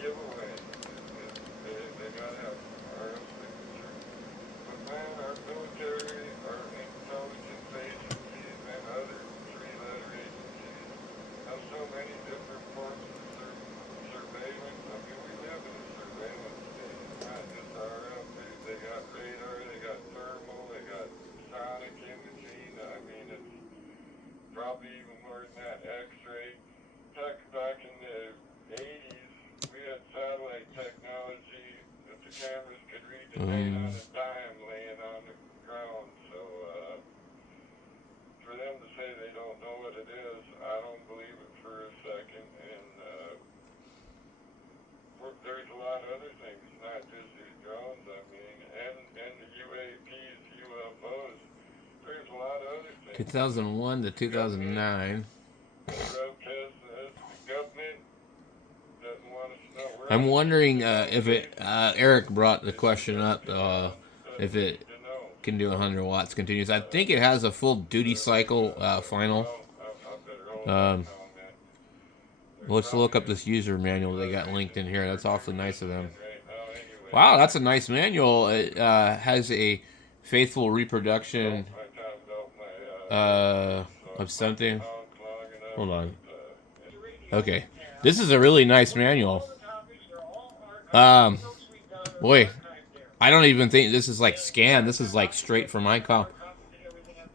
giveaway. They gotta have RF signature. But man, our military, our intelligence agencies, and other three-letter agencies have so many different forms of surveillance. I mean, we live in a surveillance state. It's not just RF. They got radar, they got thermal, they got sonic imaging. I mean, it's probably even more than that. X-ray. Heck, back in the 80s, we had satellite technology that the cameras could read the date on a dime laying on the ground. So for them to say they don't know what it is, I don't believe it for a second. And there's a lot of other things, not just these drones. I mean, and the UAPs, UFOs. There's a lot of other things. 2001 to 2009. The government doesn't want us to know. I'm wondering if it. Eric brought the question up. If it can do 100 watts continuous. I think it has a full duty cycle final. Let's look up this user manual they got linked in here. That's awfully nice of them. Wow, that's a nice manual. It has a faithful reproduction of something. Hold on. Okay, this is a really nice manual. Boy, I don't even think this is like scanned. This is like straight from icom.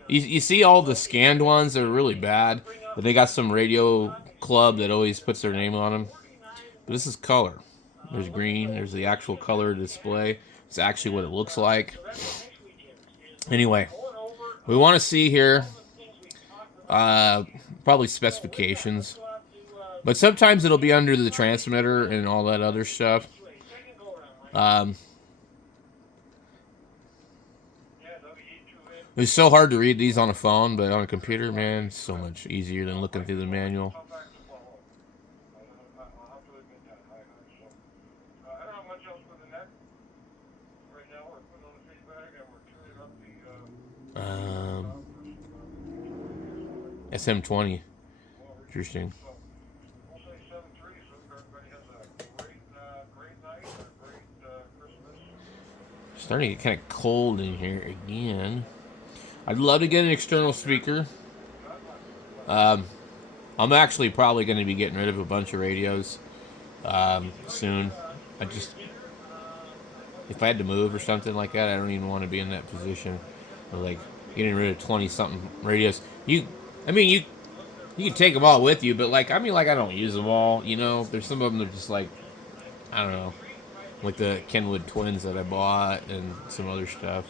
You see all the scanned ones that are really bad, but they got some radio club that always puts their name on them. But this is color. There's green. There's the actual color display. It's actually what it looks like. Anyway, we want to see here probably specifications. But sometimes it'll be under the transmitter and all that other stuff. It's so hard to read these on a phone, but on a computer, man, it's so much easier than looking through the manual. SM20. Interesting. Starting to get kind of cold in here again. I'd love to get an external speaker. I'm actually probably going to be getting rid of a bunch of radios soon. If I had to move or something like that, I don't even want to be in that position. Or like getting rid of 20-something radios. You can take them all with you, but I don't use them all. You know, there's some of them that are just like, I don't know, like the Kenwood Twins that I bought and some other stuff.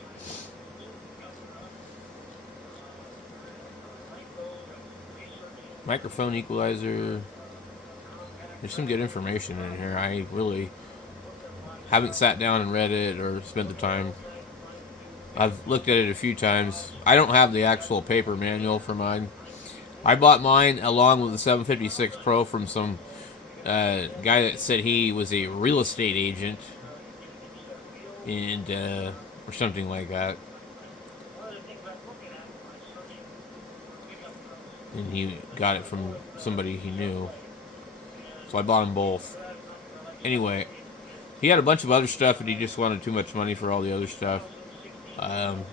Microphone equalizer. There's some good information in here. I really haven't sat down and read it or spent the time. I've looked at it a few times. I don't have the actual paper manual for mine. I bought mine along with the 756 Pro from some guy that said he was a real estate agent and or something like that. And he got it from somebody he knew. So I bought them both. Anyway, he had a bunch of other stuff and he just wanted too much money for all the other stuff. And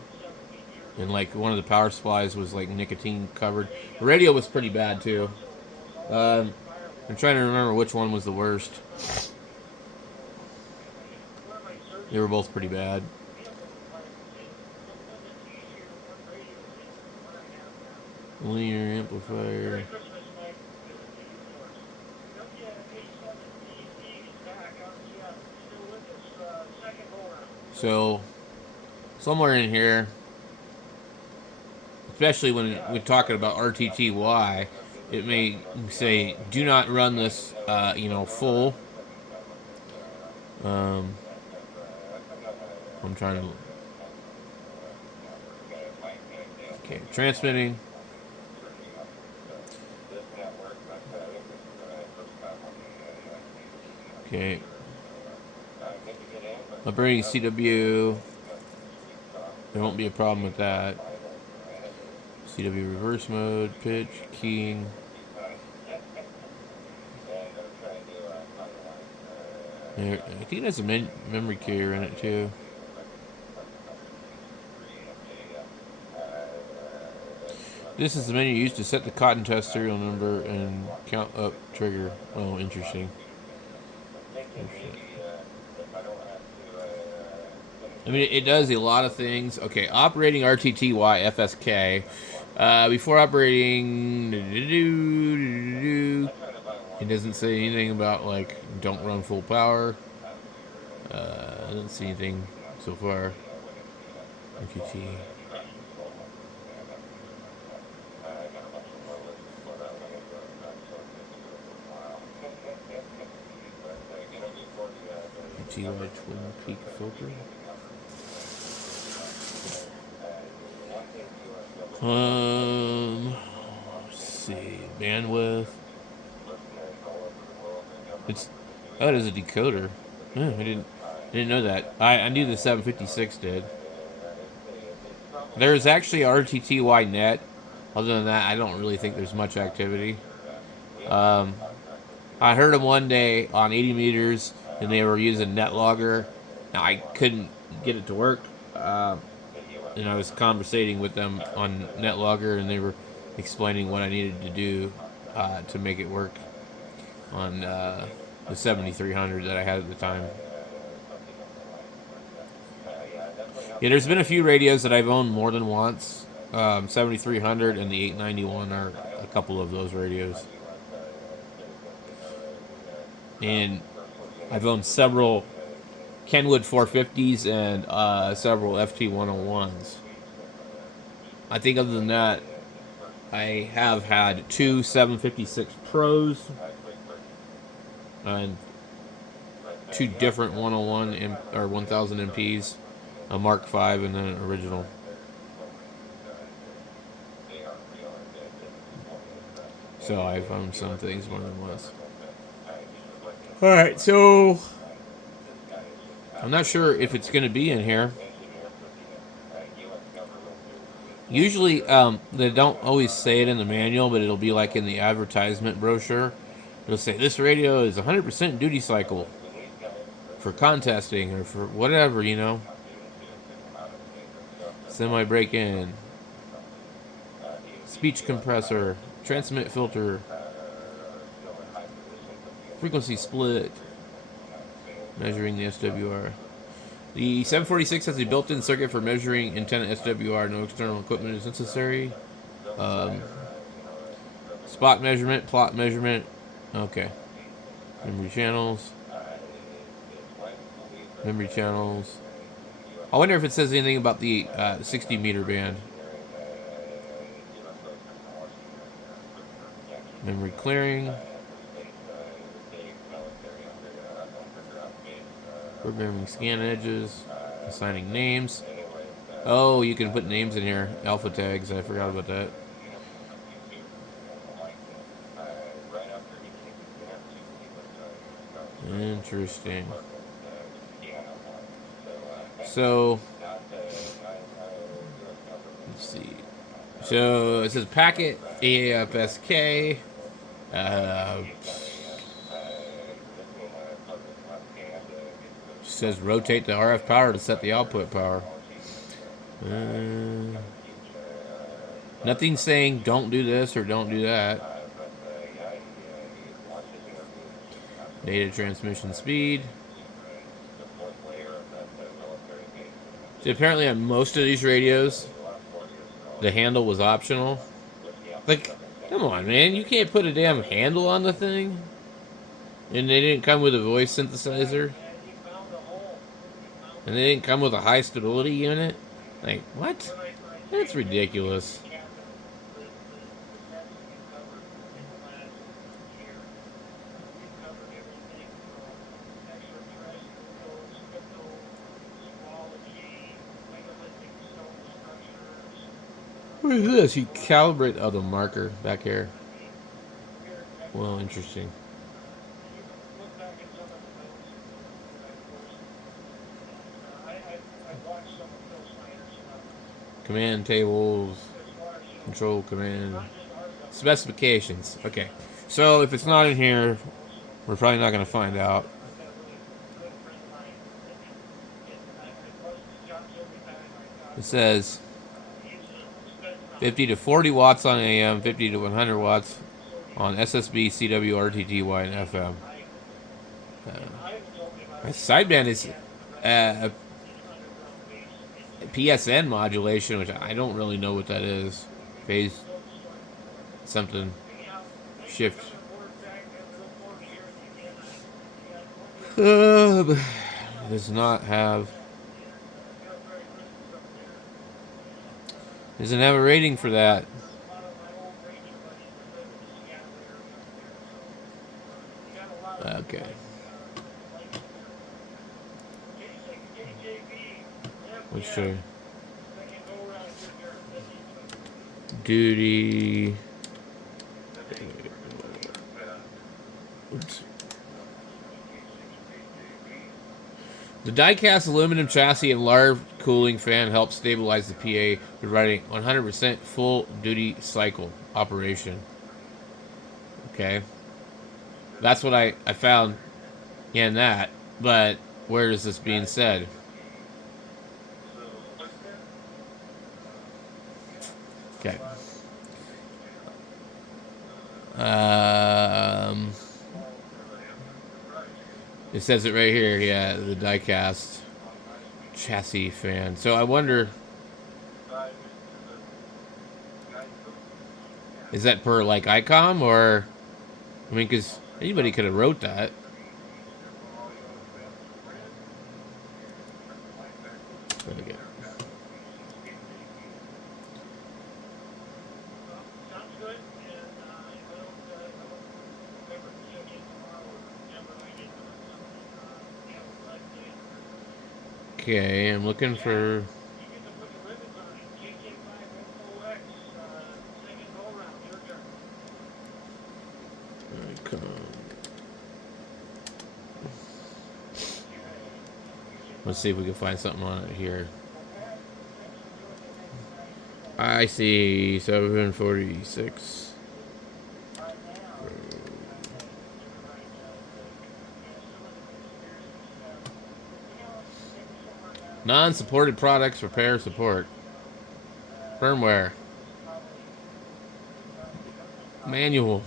one of the power supplies was like nicotine covered. The radio was pretty bad too. I'm trying to remember which one was the worst. They were both pretty bad. Linear amplifier. So, somewhere in here, especially when we're talking about RTTY, it may say, do not run this, full. I'm trying to... Okay, transmitting. Okay. Operating CW. There won't be a problem with that. CW reverse mode, pitch, keying. I think it has a memory carrier in it too. This is the menu used to set the cotton test serial number and count up trigger. Oh, interesting. I mean, it does a lot of things. Okay, operating RTTY FSK. Before operating, it doesn't say anything about like don't run full power. I don't see anything so far. RTT. RTTY Twin Peak filter. Let's see, bandwidth. It's it is a decoder. I didn't know that. I knew the 756 did. There's actually RTTY net. Other than that, I don't really think there's much activity. Um, I heard them one day on 80 meters, and they were using NetLogger. Now I couldn't get it to work, and I was conversating with them on NetLogger, and they were explaining what I needed to do to make it work on the 7300 that I had at the time. Yeah, there's been a few radios that I've owned more than once. 7300 and the 891 are a couple of those radios. And I've owned several Kenwood 450s and several FT 101s. I think other than that, I have had two 756 Pros and two different 101 or 1000 MPs, a Mark V and then an original. So I've owned some things more than once. Alright, so I'm not sure if it's going to be in here. Usually, they don't always say it in the manual, but it'll be like in the advertisement brochure. It'll say, this radio is 100% duty cycle for contesting or for whatever, you know. Semi break-in. Speech compressor. Transmit filter. Frequency split. Measuring the SWR. The 746 has a built-in circuit for measuring antenna SWR. No external equipment is necessary. Spot measurement, plot measurement. Okay. Memory channels. Memory channels. I wonder if it says anything about the 60 meter band. Memory clearing. Programming scan edges. Assigning names. Oh, you can put names in here. Alpha tags. I forgot about that. Interesting. So, let's see. So it says packet AFSK. Says rotate the RF power to set the output power. Nothing saying don't do this or don't do that. Data transmission speed. So apparently on most of these radios, the handle was optional. Like, come on, man. You can't put a damn handle on the thing? And they didn't come with a voice synthesizer? And they didn't come with a high stability unit? Like, what? That's ridiculous. What is this? You calibrate the marker back here. Well, interesting. Command tables, control command, specifications. Okay, so if it's not in here, we're probably not going to find out. It says 50 to 40 watts on AM, 50 to 100 watts on SSB, CW, RTTY, and FM. Sideband is PSN modulation, which I don't really know what that is. Phase something shift. Does not have. Doesn't have a rating for that. Okay. Let's try. Duty. Oops. The die-cast aluminum chassis and large cooling fan helps stabilize the PA, providing 100% full-duty cycle operation. Okay. That's what I found in that, but where is this being said? Okay. It says it right here, yeah, the die-cast chassis fan. So I wonder, is that per like icom or? I mean, because anybody could have wrote that. Okay. Okay, I'm looking for. Let's see if we can find something on it here. I see 746. Non-supported products repair support. Firmware. Manual.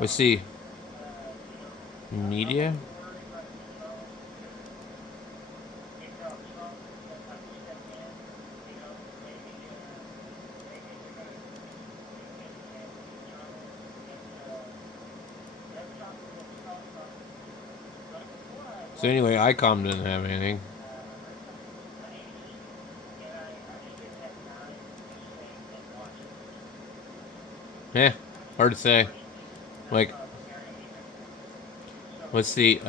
Let's see. Media. So anyway, icom didn't have anything. Yeah, hard to say. Like, let's see.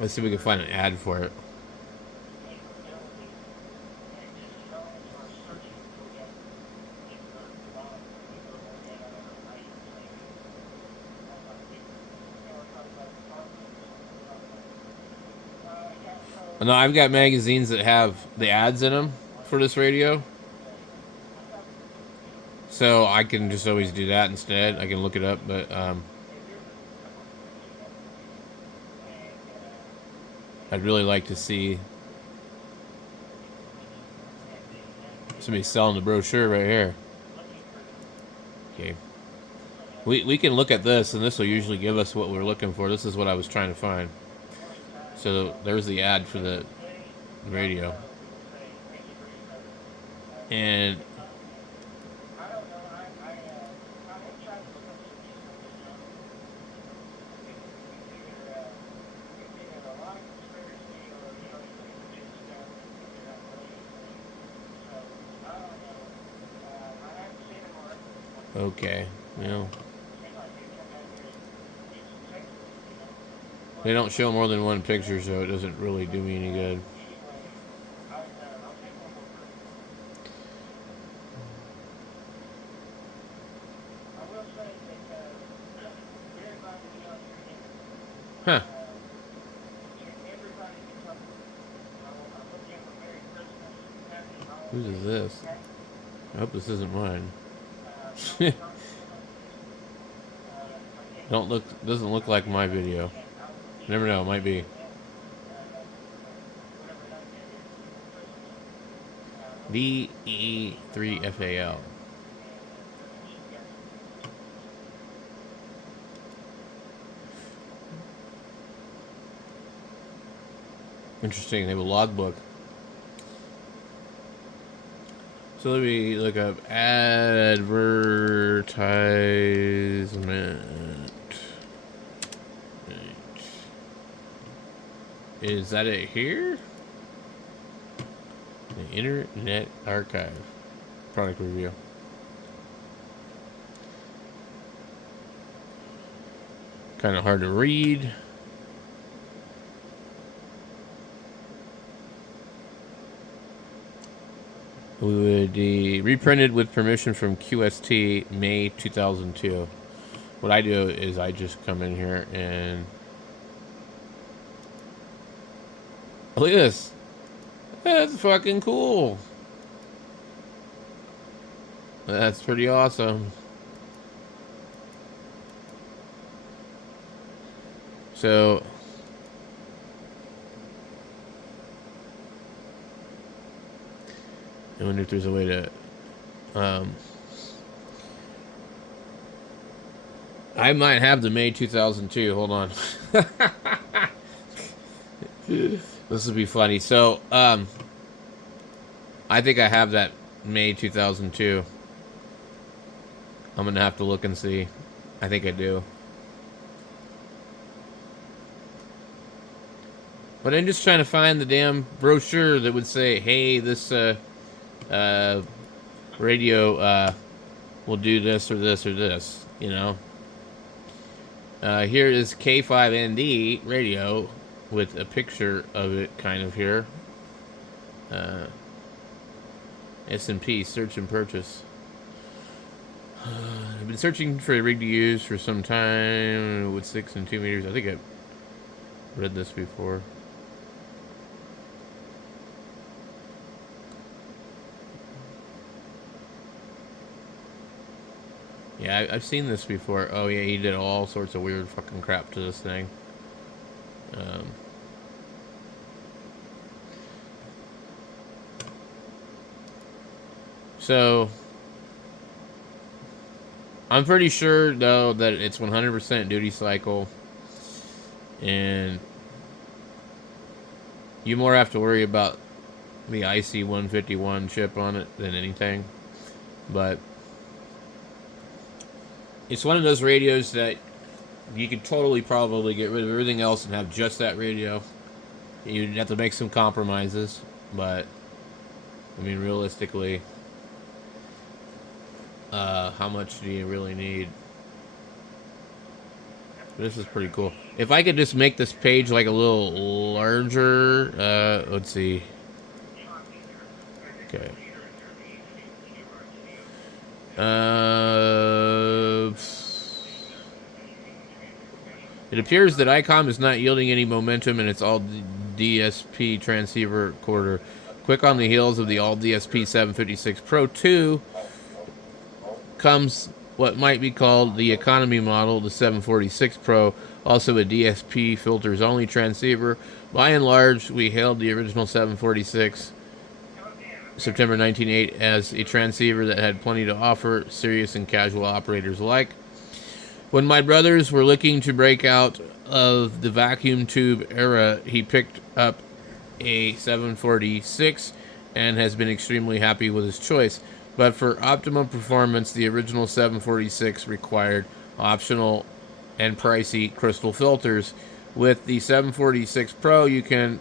Let's see if we can find an ad for it. No, I've got magazines that have the ads in them for this radio. So I can just always do that instead. I can look it up, but I'd really like to see somebody selling the brochure right here. Okay. We can look at this, and this will usually give us what we're looking for. This is what I was trying to find. So there's the ad for the radio. And okay, well, they don't show more than one picture, so it doesn't really do me any good. Huh. Whose is this? I hope this isn't mine. Doesn't look like my video. Never know, it might be. VE3FAL. Interesting, they have a logbook. So let me look up advertisement. Is that it here? The Internet Archive. Product review. Kind of hard to read. We would be reprinted with permission from QST May 2002. What I do is I just come in here and look at this. That's fucking cool. That's pretty awesome. So I wonder if there's a way to I might have the May 2002. Hold on. This would be funny. So I think I have that May 2002. I'm gonna have to look and see. I think I do. But I'm just trying to find the damn brochure that would say, hey, this radio will do this or this or this, you know. Here is K5ND radio with a picture of it kind of here. S&P, search and purchase. I've been searching for a rig to use for some time with 6 and 2 meters. I think I've read this before. Yeah, I've seen this before. Oh yeah, he did all sorts of weird fucking crap to this thing. So I'm pretty sure though that it's 100% duty cycle, and you more have to worry about the ic746pro chip on it than anything. But it's one of those radios that you could totally probably get rid of everything else and have just that radio. You'd have to make some compromises, but I mean, realistically, how much do you really need? This is pretty cool. If I could just make this page like a little larger, let's see. Okay. It appears that icom is not yielding any momentum, and it's all DSP transceiver recorder. Quick on the heels of the all DSP 756 Pro 2 comes what might be called the economy model, the 746 Pro, also a DSP filters only transceiver. By and large, we hailed the original 746 September 1908 as a transceiver that had plenty to offer serious and casual operators alike. When my brothers were looking to break out of the vacuum tube era, he picked up a 746 and has been extremely happy with his choice. But for optimum performance, the original 746 required optional and pricey crystal filters. With the 746 Pro, you can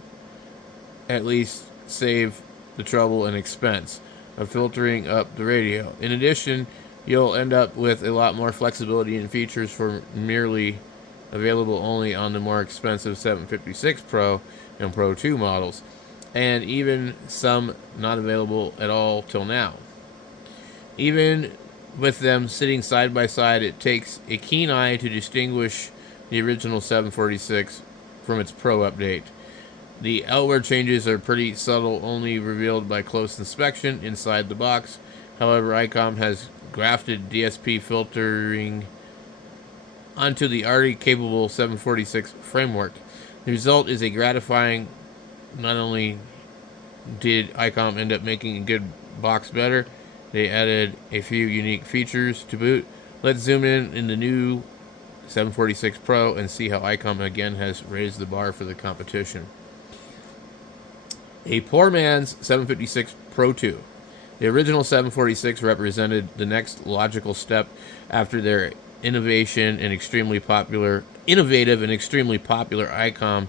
at least save the trouble and expense of filtering up the radio. In addition, you'll end up with a lot more flexibility and features for merely available only on the more expensive 756 Pro and Pro 2 models, and even some not available at all till now. Even with them sitting side by side, it takes a keen eye to distinguish the original 746 from its Pro update. The outward changes are pretty subtle, only revealed by close inspection inside the box. However, ICOM has grafted DSP filtering onto the already capable 746 framework. The result is a gratifying. Not only did ICOM end up making a good box better, they added a few unique features to boot. Let's zoom in the new 746 Pro and see how ICOM again has raised the bar for the competition. A poor man's 756 Pro 2. The original 746 represented the next logical step after their innovative and extremely popular ICOM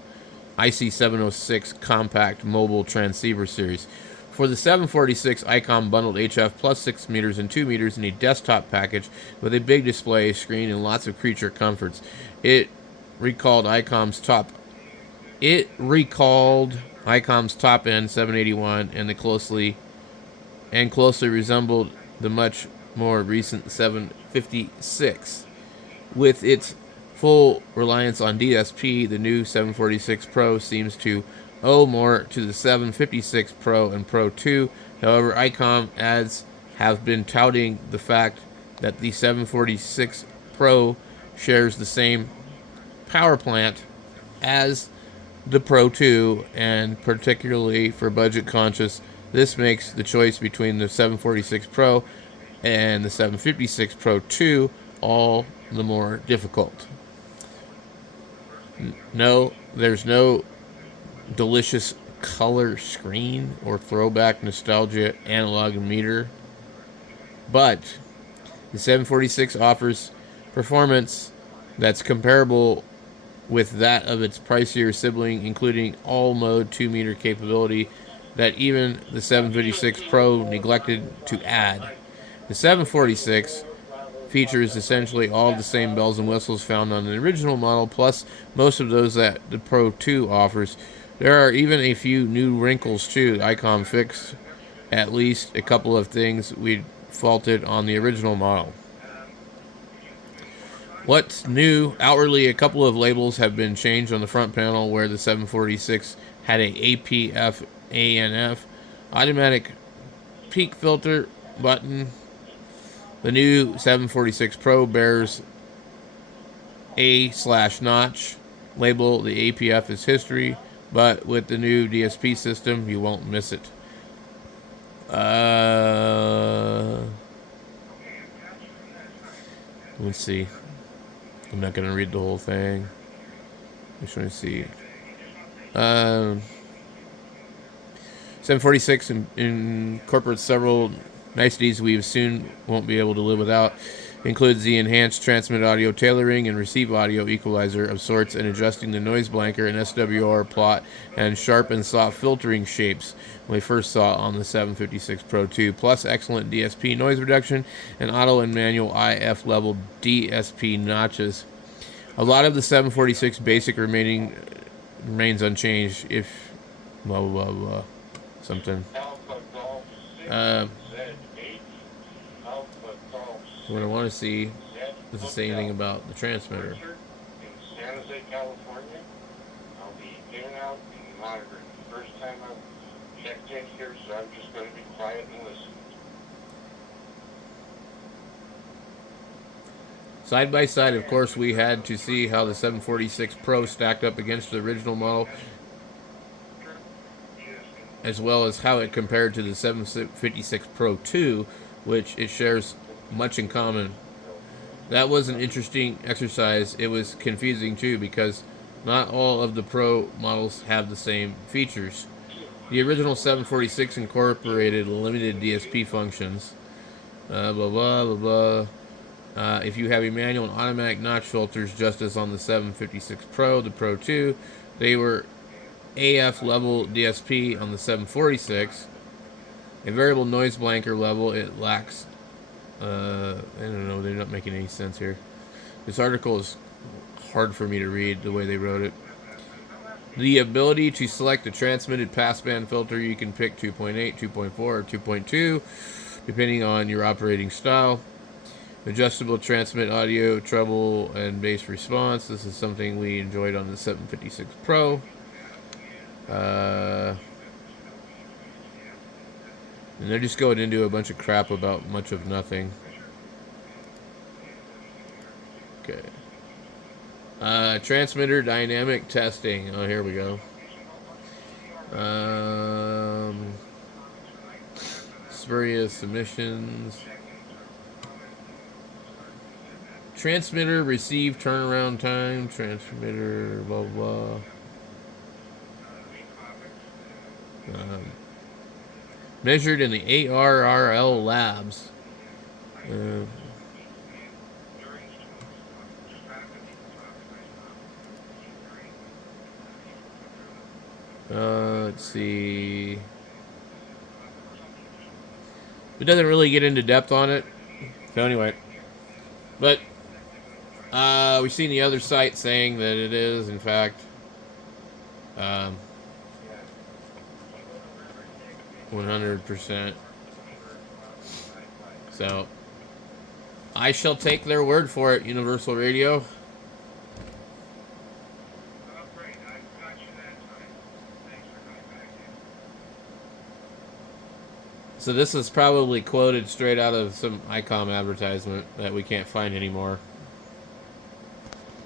ic746 compact mobile transceiver series. For the 746, ICOM bundled HF plus 6 meters and 2 meters in a desktop package with a big display screen and lots of creature comforts. It recalled ICOM's top end 781 and closely resembled the much more recent 756. With its full reliance on DSP, the new 746 Pro seems to owe more to the 756 Pro and Pro 2. However, ICOM ads have been touting the fact that the 746 Pro shares the same power plant as the Pro 2, and particularly for budget conscious, this makes the choice between the 746 Pro and the 756 Pro 2 all the more difficult. No, there's no delicious color screen or throwback nostalgia analog meter, but the 746 offers performance that's comparable with that of its pricier sibling, including all-mode 2-meter capability that even the 756 Pro neglected to add. The 746 features essentially all of the same bells and whistles found on the original model, plus most of those that the Pro 2 offers. There are even a few new wrinkles too. ICOM fixed at least a couple of things we'd faulted on the original model. What's new? Outwardly, a couple of labels have been changed on the front panel where the 746 had a APF ANF automatic peak filter button. The new 746 Pro bears A/notch label. The APF is history, but with the new DSP system, you won't miss it. Let's see. I'm not going to read the whole thing. I'm just trying to see. 746 incorporates several niceties we soon won't be able to live without. Includes the enhanced transmit audio tailoring and receive audio equalizer of sorts, and adjusting the noise blanker and SWR plot and sharp and soft filtering shapes we first saw on the 756 Pro 2, plus excellent DSP noise reduction and auto and manual IF level DSP notches. A lot of the 746 basic remains unchanged. If blah blah blah, blah something. What I want to see is to say anything about the transmitter. In San Jose, California, I'll be in and out and monitoring. First time I've checked in here, so I'm just going to be quiet and listen. Side by side, of course, we had to see how the 746 Pro stacked up against the original model, as well as how it compared to the 756 Pro 2, which it shares much in common. That was an interesting exercise. It was confusing too, because not all of the Pro models have the same features. The original 746 incorporated limited DSP functions. Blah blah blah blah. If you have a manual and automatic notch filters, just as on the 756 Pro, the Pro 2, they were AF level DSP on the 746. A variable noise blanker level, it lacks. I don't know, they're not making any sense here. This article is hard for me to read the way they wrote it. The ability to select a transmitted passband filter, you can pick 2.8, 2.4, or 2.2, depending on your operating style. Adjustable transmit audio, treble, and bass response. This is something we enjoyed on the 756 Pro. And they're just going into a bunch of crap about much of nothing. Okay. Transmitter dynamic testing. Oh, here we go. Spurious submissions. Transmitter receive turnaround time. Transmitter blah blah. Measured in the ARRL labs. Let's see. It doesn't really get into depth on it. So anyway, but we've seen the other site saying that it is, in fact, 100%. So I shall take their word for it, Universal Radio. So this is probably quoted straight out of some ICOM advertisement that we can't find anymore.